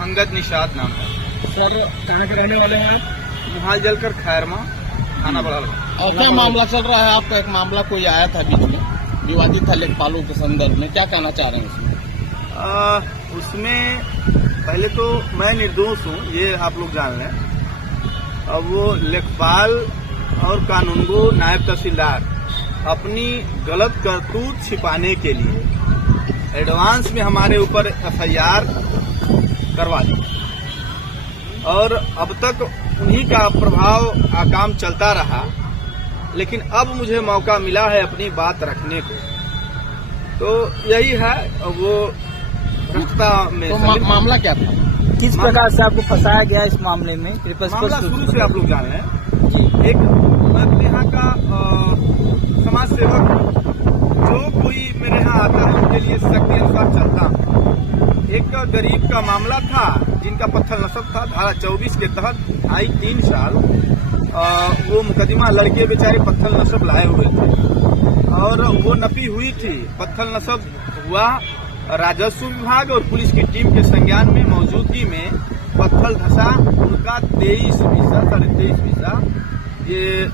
अंगद निषाद नाम है सर। कहाँ के रहने वाले हैं? मुहाल जलकर खैरमा थाना बड़ा। और क्या मामला चल रहा है आपका? एक मामला कोई आया था बीच में, विवादित था लेखपालों के संदर्भ में, क्या कहना चाह रहे हैं उसमें? उसमें पहले तो मैं निर्दोष हूँ, ये आप लोग जान लें। अब वो लेखपाल और कानूनगो नायब तहसीलदार अपनी गलत करतूत छिपाने के लिए एडवांस में हमारे ऊपर एफआईआर करवा दी और अब तक उन्हीं का प्रभाव काम चलता रहा। लेकिन अब मुझे मौका मिला है अपनी बात रखने को, तो यही है। वो रखता में तो मामला क्या था? किस प्रकार से आपको फंसाया गया इस मामले में? मामला शुरू से आप लोग जान रहे हैं। एक मैं अपने यहाँ का समाज सेवक, जो कोई मेरे यहाँ आता है उनके लिए शक्ति अनुसार चलता हूँ। एक गरीब का मामला था जिनका पत्थर नसब था, धारा 24 के तहत आई 3 साल। वो मुकदमा लड़के बेचारे पत्थर नसब लाए हुए थे और वो नपी हुई थी। पत्थर नसब हुआ, राजस्व विभाग और पुलिस की टीम के संज्ञान में मौजूदगी में पत्थर धसा उनका 23 वीसा 23.5 वीसा ये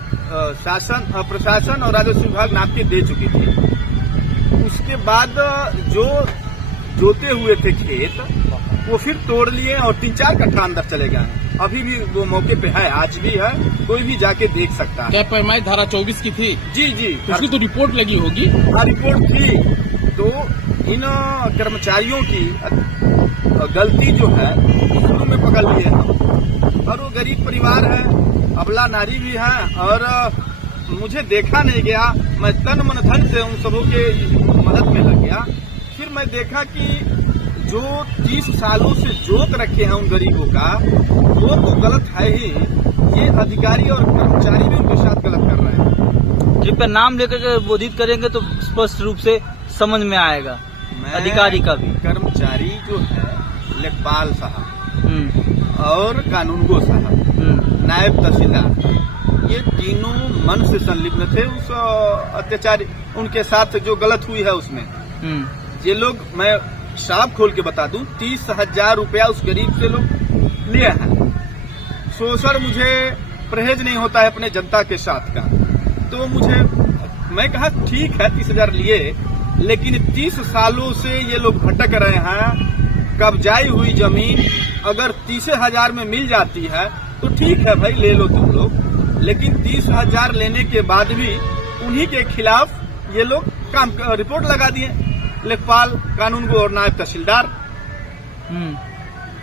शासन प्रशासन और राजस्व विभाग नाप के दे चुकी थी। उसके बाद जो जोते हुए थे खेत वो फिर तोड़ लिए और 3-4 कट्ठा अंदर चले गए। अभी भी वो मौके पे है, आज भी है, कोई भी जाके देख सकता है। क्या पैमाइश धारा 24 की थी? जी जी, उसकी तो रिपोर्ट लगी होगी। हाँ, रिपोर्ट थी। तो इन कर्मचारियों की गलती जो है शुरू में पकड़ लिए और वो गरीब परिवार है, अबला नारी भी है और मुझे देखा नहीं गया। मैं तन मन धन से उन सबों के मदद में लग गया। फिर मैं देखा कि जो 30 सालों से जोत रखे हैं उन गरीबों का, वो तो गलत है ही, ये अधिकारी और कर्मचारी भी उनके साथ गलत कर रहे हैं। जिन पर नाम लेकर के बोधित करेंगे तो स्पष्ट रूप से समझ में आएगा अधिकारी का भी। कर्मचारी जो है लेखपाल साहब और कानूनगो साहब, नायब तहसीलदार, ये तीनों मन से संलिप्त थे उस अत्याचारी उनके साथ जो गलत हुई है उसमें। ये लोग, मैं साफ खोल के बता दूं, 30,000 रुपया उस गरीब से लोग लिए हैं। शोषण मुझे परहेज नहीं होता है अपने जनता के साथ का, तो मैं कहा ठीक है 30,000 लिए, लेकिन 30 सालों से ये लोग भटक रहे हैं। कब्जाई हुई जमीन अगर 30,000 में मिल जाती है तो ठीक है भाई, ले लो तुम लोग, लेकिन 30,000 लेने के बाद भी उन्हीं के खिलाफ ये लोग रिपोर्ट लगा दिए, लेखपाल, कानूनगो और नायब तहसीलदार।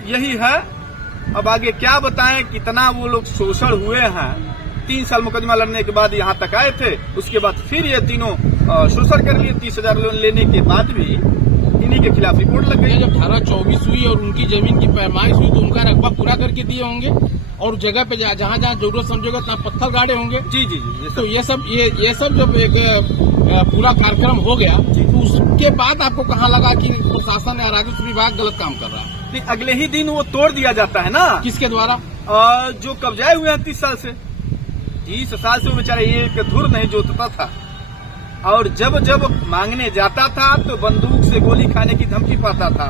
यही है। अब आगे क्या बताएं कितना वो लोग शोषण हुए हैं। 3 साल मुकदमा लड़ने के बाद यहाँ तक आए थे, उसके बाद फिर ये तीनों शोषण कर लिए। 30,000 लोन लेने के बाद भी इन्हीं के खिलाफ रिपोर्ट लग गई। जब धारा 24 हुई और उनकी जमीन की पैमाइश हुई तो उनका रकबा पूरा करके दिए होंगे और जगह पे जहाँ जहाँ जरूरत समझेगा तहाँ पत्थर गाड़े होंगे। जी जी जी, तो ये सब जब एक पूरा कार्यक्रम हो गया तो उसके बाद आपको कहाँ लगा कि प्रशासन या राजस्व विभाग गलत काम कर रहा है? अगले ही दिन वो तोड़ दिया जाता है ना। किसके द्वारा? जो कब्जाए हुए हैं 30 साल से। 30 साल से वो बेचारा एक धुर नहीं जोतता था और जब जब मांगने जाता था तो बंदूक से गोली खाने की धमकी पाता था।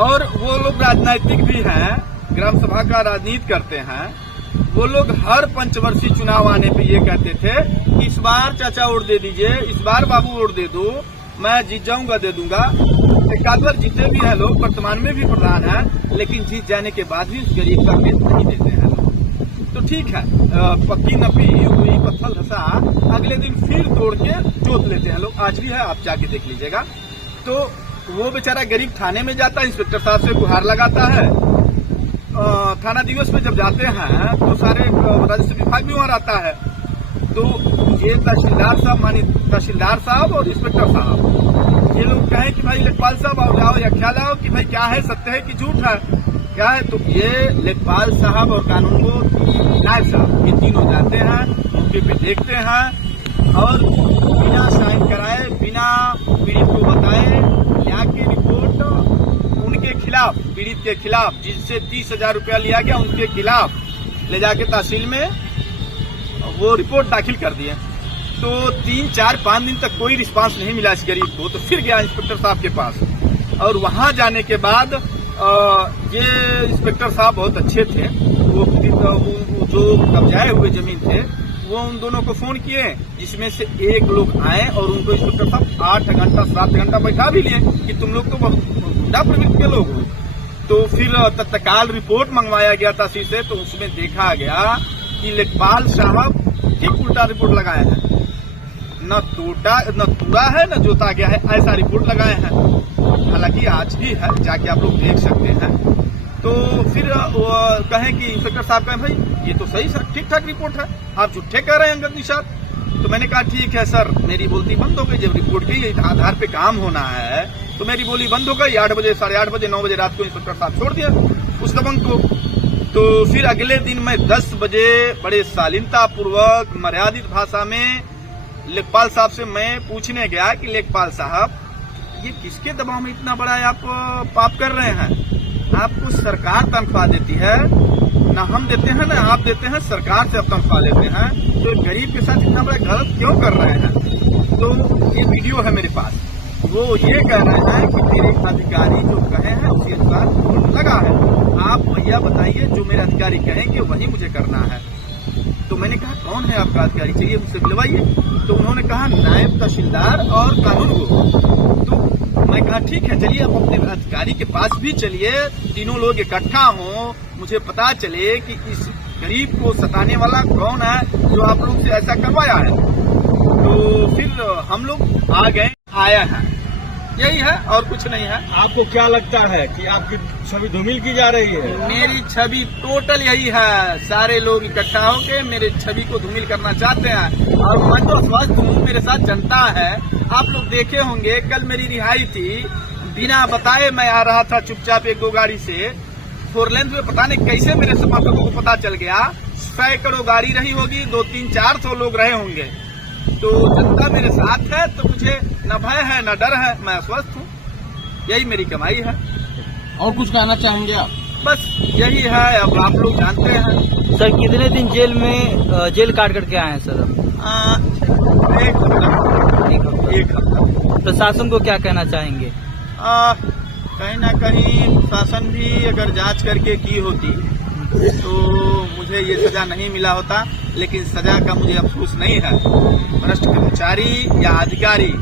और वो लोग राजनीतिक भी हैं, ग्राम सभा का राजनीति करते हैं। वो लोग हर पंचवर्षीय चुनाव आने पे ये कहते थे कि इस बार चाचा वोट दे दीजिए, इस बार बाबू वोट दे दो, मैं जीत जाऊंगा, दे दूंगा। एक बार जीते भी हैं लोग, वर्तमान में भी प्रधान हैं, लेकिन जीत जाने के बाद भी उस गरीब का पेट नहीं देते हैं लोग। तो ठीक है, पक्की नपी हुई पत्थर धसा अगले दिन फिर तोड़ के जोत लेते हैं लोग, आज भी है, आप जाके देख लीजिएगा। तो वो बेचारा गरीब थाने में जाता है, इंस्पेक्टर साहब से गुहार लगाता है। थाना दिवस में जब जाते हैं तो सारे राजस्व विभाग भी वहाँ आता है। तो ये तहसीलदार साहब, मानी तहसीलदार साहब और इंस्पेक्टर साहब, ये लोग कहें कि भाई लेखपाल साहब आओ जाओ या ख्याल आओ कि भाई क्या है, सत्य है कि झूठ है, क्या है। तो ये लेखपाल साहब और कानूनगो नायब साहब, ये तीनों जाते हैं, मौके पे देखते हैं और बिना साइन कराए, बिना पीड़ित को बताए यहाँ की रिपोर्ट उनके खिलाफ, पीड़ित के खिलाफ, जिनसे 30,000 रुपया लिया गया उनके खिलाफ ले जाके तहसील में वो रिपोर्ट दाखिल कर दिए। तो 3, 4, 5 दिन तक कोई रिस्पांस नहीं मिला इस गरीब को। तो फिर गया इंस्पेक्टर साहब के पास, और वहां जाने के बाद ये इंस्पेक्टर साहब बहुत अच्छे थे। वो जो कब्जाए हुए जमीन थे वो उन दोनों को फोन किए, जिसमें से एक लोग आए और उनको इंस्पेक्टर साहब 8 घंटा 7 घंटा बैठा भी लिए कि तुम लोग तो बहुत गुंडा प्रवृत्ति के लोग हो। तो फिर तत्काल रिपोर्ट मंगवाया गया था से, तो उसमें देखा गया कि लेखपाल साहब ठीक उल्टा रिपोर्ट लगाए हैं, न टूटा है न जोता गया है, ऐसा रिपोर्ट लगाए हैं। हालांकि आज भी है, जाके आप लोग देख सकते हैं। तो फिर वो कहें कि इंस्पेक्टर साहब कहें भाई ये तो सही सर, ठीक ठाक रिपोर्ट है, आप झूठे कह रहे हैं अंगद निषाद। तो मैंने कहा ठीक है सर, मेरी बोलती बंद हो गई। जब रिपोर्ट के आधार पे काम होना है तो मेरी बोली बंद हो गई। 8 बजे, 8:30 बजे, 9 बजे रात को इंस्पेक्टर साहब छोड़ दिया उस दबंग को। तो फिर अगले दिन मैं 10 बजे बड़े शालीनता पूर्वक मर्यादित भाषा में लेखपाल साहब से मैं पूछने गया कि लेखपाल साहब ये किसके दबाव में इतना बड़ा आप पाप कर रहे हैं? आपको सरकार तनख्वाह देती है, ना हम देते हैं ना आप देते हैं, सरकार से आप तनख्वाह लेते हैं, तो गरीब के साथ इतना बड़ा गलत क्यों कर रहे हैं? तो ये वीडियो है मेरे पास, वो ये कह रहे हैं कि मेरे अधिकारी जो कहे हैं उसके अनुसार रिपोर्ट लगा है, आप भैया बताइए जो मेरे अधिकारी कहेंगे वही मुझे करना है। तो मैंने कहा कौन है आपका अधिकारी, चाहिए मुझसे मिलवाइए। तो उन्होंने कहा नायब तहसीलदार और कानून को। तो मैं कहा ठीक है, चलिए आप अपने अधिकारी के पास भी चलिए, तीनों लोग इकट्ठा हों, मुझे पता चले कि इस गरीब को सताने वाला कौन है जो आप लोग से ऐसा करवाया है। तो फिर हम लोग आए हैं, यही है और कुछ नहीं है। आपको क्या लगता है कि आपकी छवि धूमिल की जा रही है? मेरी छवि टोटल यही है, सारे लोग इकट्ठा होकर मेरे छवि को धूमिल करना चाहते हैं, और मैं तो स्वस्थ हूँ, मेरे साथ जनता है। आप लोग देखे होंगे कल मेरी रिहाई थी, बिना बताए मैं आ रहा था चुपचाप 1-2 गाड़ी से 4 लेन में, पता नहीं कैसे मेरे समर्थकों को पता चल गया। सैकड़ों गाड़ी रही होगी, 200-300-400 लोग रहे होंगे। तो जनता मेरे साथ है, तो मुझे न भय है न डर है, मैं स्वस्थ हूँ, यही मेरी कमाई है। और कुछ कहना चाहेंगे आप? बस यही है, अब आप लोग जानते हैं। सर कितने दिन जेल काट करके आए हैं सर? एक हफ्ता। प्रशासन को क्या कहना चाहेंगे? कहीं ना कहीं प्रशासन भी अगर जांच करके की होती तो मुझे ये सजा नहीं मिला होता, लेकिन सजा का मुझे अफसोस नहीं है। भ्रष्ट कर्मचारी या अधिकारी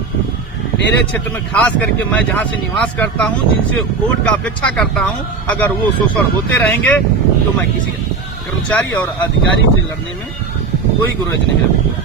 मेरे क्षेत्र में, खास करके मैं जहां से निवास करता हूं, जिनसे वोट का अपेक्षा करता हूं, अगर वो शोषण होते रहेंगे तो मैं किसी कर्मचारी और अधिकारी से लड़ने में कोई गुरेज नहीं रखूंगा।